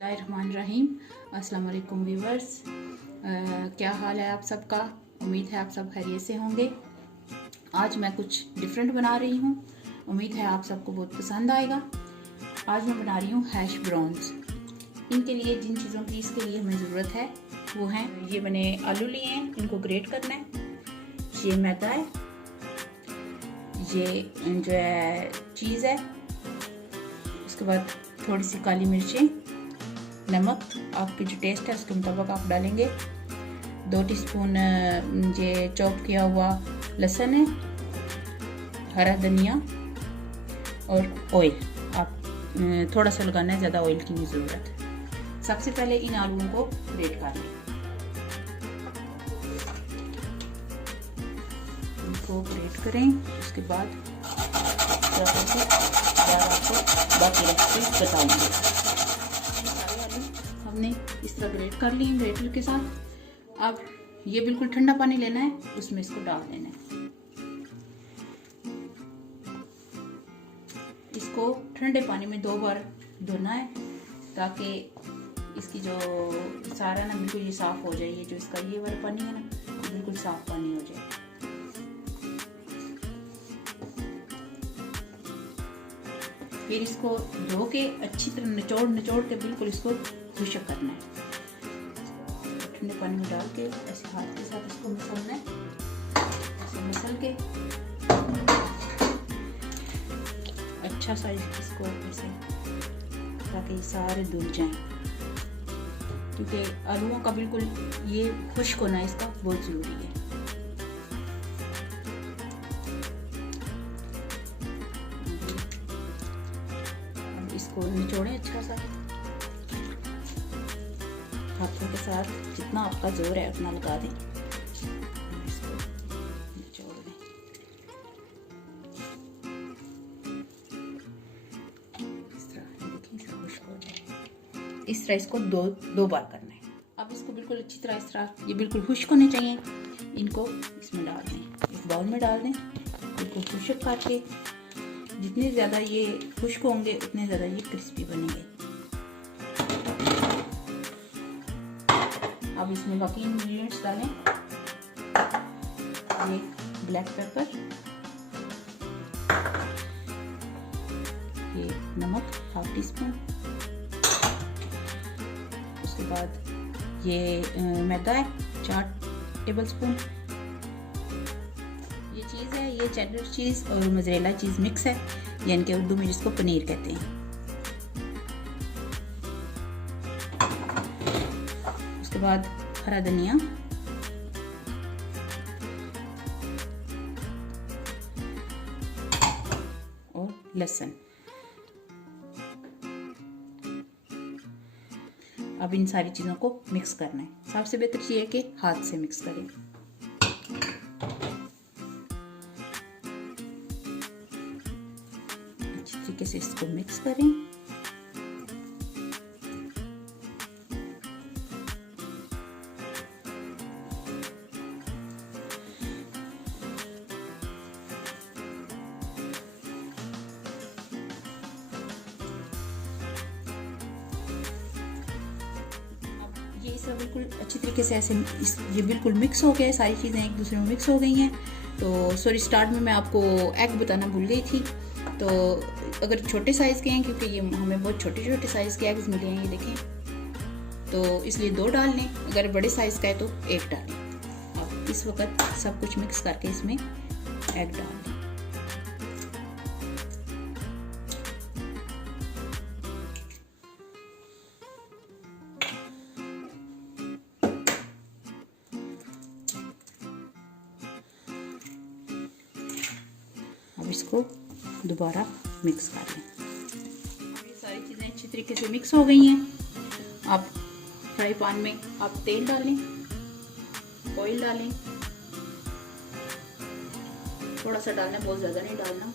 बिस्मिल्लाहिर्रहमानिर्रहीम। अस्सलाम वालेकुम व्यूवर्स, क्या हाल है आप सबका। उम्मीद है आप सब खैरियत से होंगे। आज मैं कुछ डिफरेंट बना रही हूँ, उम्मीद है आप सबको बहुत पसंद आएगा। आज मैं बना रही हूँ हैश ब्राउन्स। इनके लिए जिन चीज़ों की इसके लिए हमें ज़रूरत है वो हैं, ये मैंने आलू लिए हैं, इनको ग्रेट करना है, ये मैदा है, ये जो है चीज़ है, उसके बाद थोड़ी सी काली मिर्चें, नमक आपकी जो टेस्ट है उसके मुताबिक आप डालेंगे, 2 टीस्पून ये चॉप किया हुआ लहसुन है, हरा धनिया और ऑयल। आप थोड़ा सा लगाना है, ज़्यादा ऑयल की नहीं ज़रूरत है। सबसे पहले इन आलूओं को ग्रेट कर लें, इनको ग्रेट करें। उसके बाद बाकी रेसिपी बताऊंगी। हमने इस तरह ग्रेट कर ली ग्रेटर के साथ। अब ये बिल्कुल ठंडा पानी लेना है, उसमें इसको डाल देना है। इसको ठंडे पानी में 2 बार धोना है ताकि इसकी जो सारा ना बिल्कुल ये साफ हो जाए। ये जो इसका ये वाला पानी है ना, बिल्कुल साफ पानी हो जाए। फिर इसको धो के अच्छी तरह निचोड़ के बिल्कुल इसको खुश्क करना है। ठंडे पानी में डाल के ऐसे हाथ के साथ इसको मसलना है, ऐसे मसल के अच्छा सा इसको ऐसे, ताकि ये सारे धुल जाएं, क्योंकि आलूओं का बिल्कुल ये खुश्क होना इसका बहुत ज़रूरी है। अब इसको निचोड़ें अच्छा सा, हाथों के साथ जितना आपका जोर है उतना लगा दें, इसको निचोड़ दें। इस तरह देखिए, इसे खुश्क हो जाए। इस तरह इसको दो बार करना है। अब इसको बिल्कुल अच्छी तरह इस तरह ये बिल्कुल खुश्क होने चाहिए। इनको इसमें डाल दें, इस बाउल में डाल दें, बिल्कुल खुश्क करके। जितने ज़्यादा ये खुश्क होंगे उतने ज़्यादा ये क्रिस्पी बनेंगे। अब इसमें बाकी इंग्रेडिएंट्स डालें। ये ब्लैक पेपर, ये नमक 1/2 टीस्पून, उसके बाद ये मैदा है 4 टेबलस्पून, ये चीज़ है, ये चेडर चीज़ और मोज़रेला चीज़ मिक्स है, यानी कि उर्दू में जिसको पनीर कहते हैं। उसके बाद हरा धनिया, और लहसुन। अब इन सारी चीज़ों को मिक्स करना है। सबसे बेहतर चीज़ है कि हाथ से मिक्स करें। अच्छी तरीके से इसको मिक्स करें। ये सब बिल्कुल अच्छी तरीके से ऐसे ये बिल्कुल मिक्स हो गया है, सारी चीज़ें एक दूसरे में मिक्स हो गई हैं। तो सॉरी, स्टार्ट में मैं आपको एग बताना भूल गई थी। तो अगर छोटे साइज़ के हैं, क्योंकि ये हमें बहुत छोटे छोटे साइज़ के एग्स मिले हैं, ये देखें, तो इसलिए 2 डाल लें। अगर बड़े साइज़ का है तो 1 डालें। अब इस वक्त सब कुछ मिक्स करके इसमें एग डाल दें। अब इसको दोबारा मिक्स कर लें। ये सारी चीज़ें अच्छी तरीके से मिक्स हो गई हैं। आप फ्राई पैन में आप तेल डालें, ऑयल डालें, थोड़ा सा डालना, बहुत ज़्यादा नहीं डालना।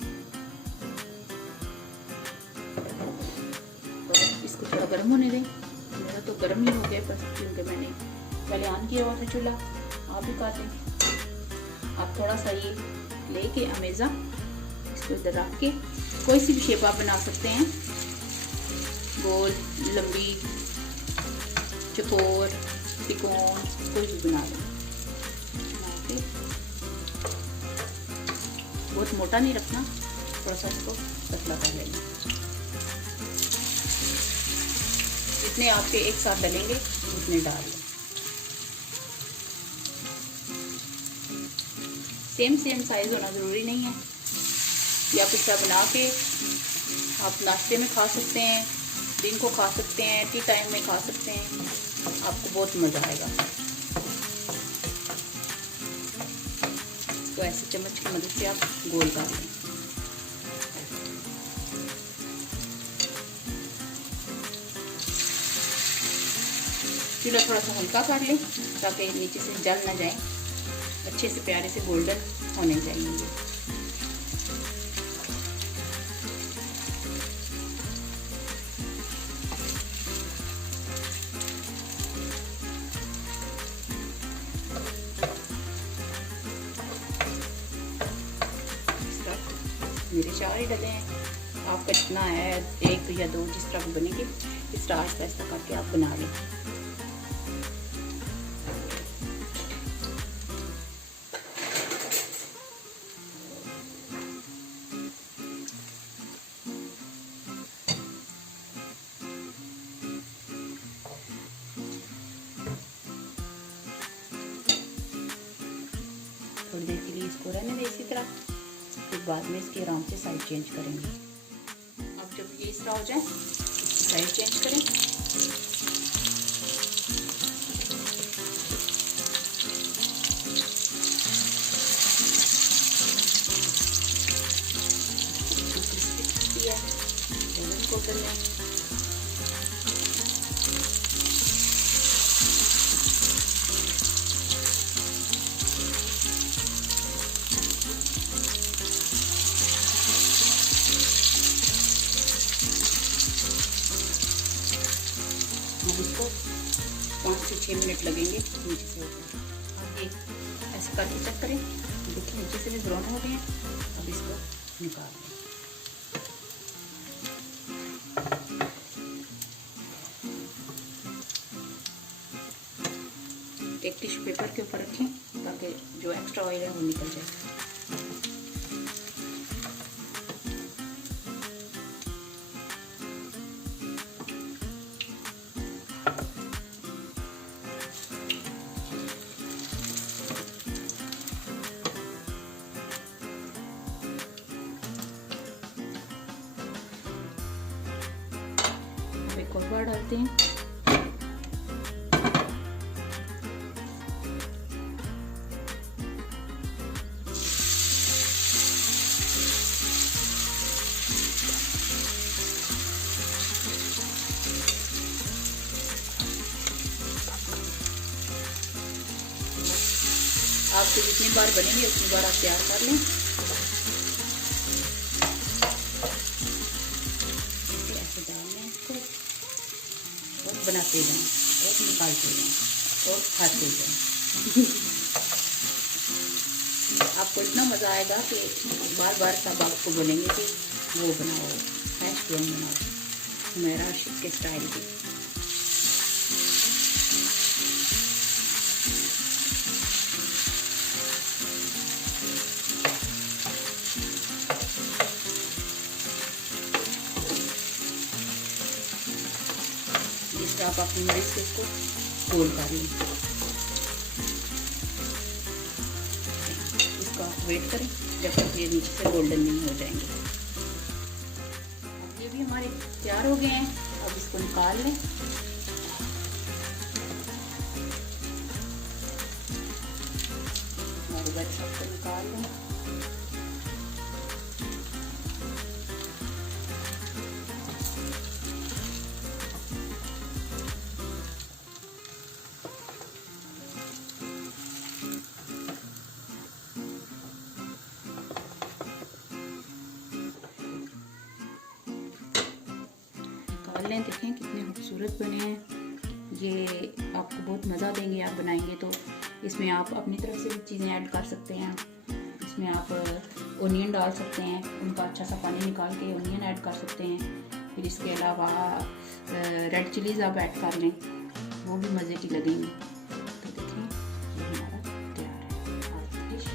तो इसको थोड़ा गर्म होने दें। मेरा तो गर्म ही हो गया, बस क्योंकि मैंने पहले ऑन किया हुआ था चूल्हा। आप भी कर लें। आप थोड़ा सा ये लेके अमेज़ा इसको इधर रख के कोई सी भी शेप आप बना सकते हैं, गोल, लंबी, चकोर, तिकोन, कोई भी बना लें। बहुत मोटा नहीं रखना, थोड़ा सा इसको पतला कर लेंगे। जितने आपके एक साथ डलेंगे उतने डाल लें। सेम साइज होना ज़रूरी नहीं है। या पिस्ता बना के आप नाश्ते में खा सकते हैं, दिन को खा सकते हैं, टी टाइम में खा सकते हैं, आपको बहुत मज़ा आएगा। तो ऐसे चम्मच की मदद से आप गोल कर लें। चूल्हा थोड़ा सा हल्का कर लें ताकि नीचे से जल ना जाए, अच्छे से प्यारे से गोल्डन होने चाहिए। मेरे 4 ही डले हैं, आपका जितना है 1 या 2 जिस तरह बनेगी इस तरह आहिस्ता आहिस्ता करके आप बना लें। थोड़ी देर के लिए इसको रहने दें इसी तरह, फिर बाद में इसकी आराम से साइड चेंज करेंगे। अब जब ये इस तरह हो जाए इसकी साइड चेंज करें। गोल्डन को कर लें। इसको 5 से 6 मिनट लगेंगे नीचे से ऊपर। अब ये ऐसे करके चेक करें, देखिए नीचे से भी ब्राउन हो गए हैं। अब इसको निकाल लें। एक टिश्यू पेपर के ऊपर रखें ताकि जो एक्स्ट्रा ऑयल है वो निकल जाए। एक और बार डालते हैं। आपसे जितनी बार बनेंगे उतनी बार आप तैयार कर लें। ऐसे डालना है इसको और बनाते जाएं और निकालते जाएं और खाते जाएं। आपको इतना मज़ा आएगा कि बार बार सब आपको बोलेंगे कि वो बनाओ, हैश ब्राउन बनाओ हुमैरा के स्टाइल की। इस तरह आप अपनी मर्जी से इसको गोल कर लें। इसका वेट करें जब तक ये नीचे से गोल्डन नहीं हो जाएंगे। अब ये भी हमारे तैयार हो गए हैं। अब इसको निकाल लें। हमारे बैठ सबको निकाल लें। लें, देखें कितने खूबसूरत बने हैं। ये आपको बहुत मज़ा देंगे आप बनाएंगे तो। इसमें आप अपनी तरफ से भी चीज़ें ऐड कर सकते हैं। इसमें आप ओनियन डाल सकते हैं, उनका अच्छा सा पानी निकाल के ओनियन ऐड कर सकते हैं। फिर इसके अलावा रेड चिलीज़ आप ऐड कर लें। वो भी मज़े की लगेंगी। तो देखें ये हमारा तैयार है आज की डिश,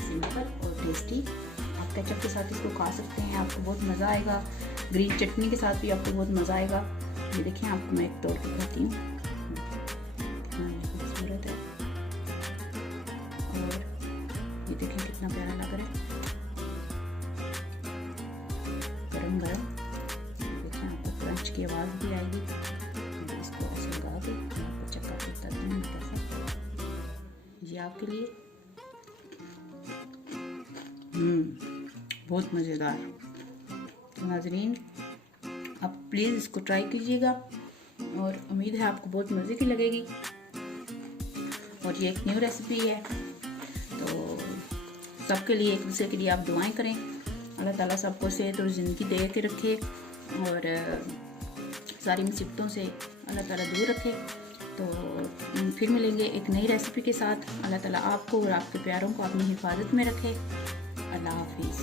सिंपल और टेस्टी। आप केचप के साथ इसको खा सकते हैं, आपको बहुत मज़ा आएगा। ग्रीन चटनी के साथ भी आपको बहुत मज़ा आएगा। ये देखें आपको मैं एक तोड़ के खाती हूँ, खूबसूरत है। और ये देखें कितना प्यारा लग रहा है, गरम गरम। देखें आपको क्रंच की आवाज़ भी आएगी। इसको ऐसे लगा के आपको चक्का पीता दूँ कैसे, ये आपके लिए बहुत मज़ेदार। तो नाज़रीन आप प्लीज़ इसको ट्राई कीजिएगा और उम्मीद है आपको बहुत मज़े की लगेगी। और ये एक न्यू रेसिपी है, तो सबके लिए, एक दूसरे के लिए आप दुआएं करें। अल्लाह ताला सबको सेहत और ज़िंदगी दे के रखे और सारी मुसीबतों से अल्लाह ताला दूर रखे। तो फिर मिलेंगे एक नई रेसिपी के साथ। अल्लाह ताला आपको और आपके प्यारों को अपनी हिफाजत में रखे। अल्लाह हाफिज़।